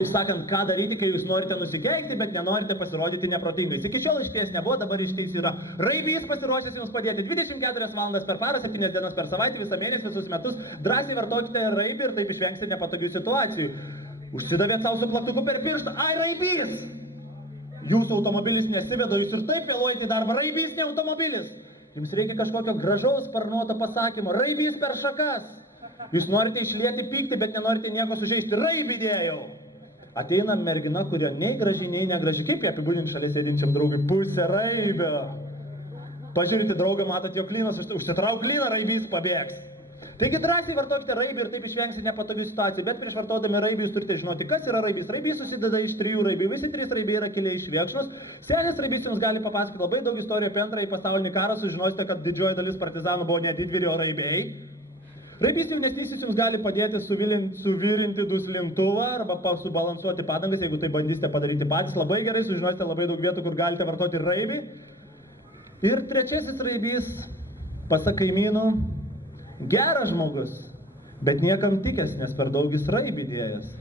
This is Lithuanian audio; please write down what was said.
Sakant, ką daryti, kai jūs norite nusikeikti, bet nenorite pasirodyti neprotingais. Iki šiol išties nebuvo, dabar išties yra. Raibys pasiruošęs jums padėti 24 valandas per parą, 7 dienas per savaitę, visą mėnesį, visus metus. Drąsiai vartokite raibį ir taip išvengsite nepatogių situacijų. Užsidavėt savo su plaktuku per pirštą. Ai, raibys! Jūsų automobilis nesiveda, jūs ir taip vėluojate į darbą. Raibys, ne automobilis. Jums reikia kažkokio gražaus sparnuoto pasakymo. Raibys per šakas. Jūs norite išlieti pyktį, bet nenorite nieko sužeisti. Raibį dėjau. Ateina mergina, kurio nei graži, nei negraži. Kaip ją apibūdinti šalia sėdinčiam draugui? Pusė raibio. Pažiūrite draugą, matot jo klynas, užsitrauk klyną, raibys pabėgs. Taigi drąsiai vartokite raibį ir taip išvengsite nepatogių situacijų, bet prieš vartodami raibį jūs turite žinoti, kas yra raibys. Raibys susideda iš 3 raibių, visi 3 raibiai yra kilę iš Viekšnos. Senis raibys jums gali papasakoti labai daug istorijų apie Antrąjį pasaulinį karą, sužinosite, kad didžioji dalis partizanų buvo ne didvyriai, o raibiai. Raibys jaunesnysis jums gali padėti suvirinti duslintuvą arba subalansuoti padangas, jeigu tai bandysite padaryti patys. Labai gerai sužinosite labai daug vietų, kur galite vartoti raibį. Ir trečiasis raibys, pasak kaimynų, geras žmogus, bet niekam tikęs, nes per daug jis raibį dėjęs.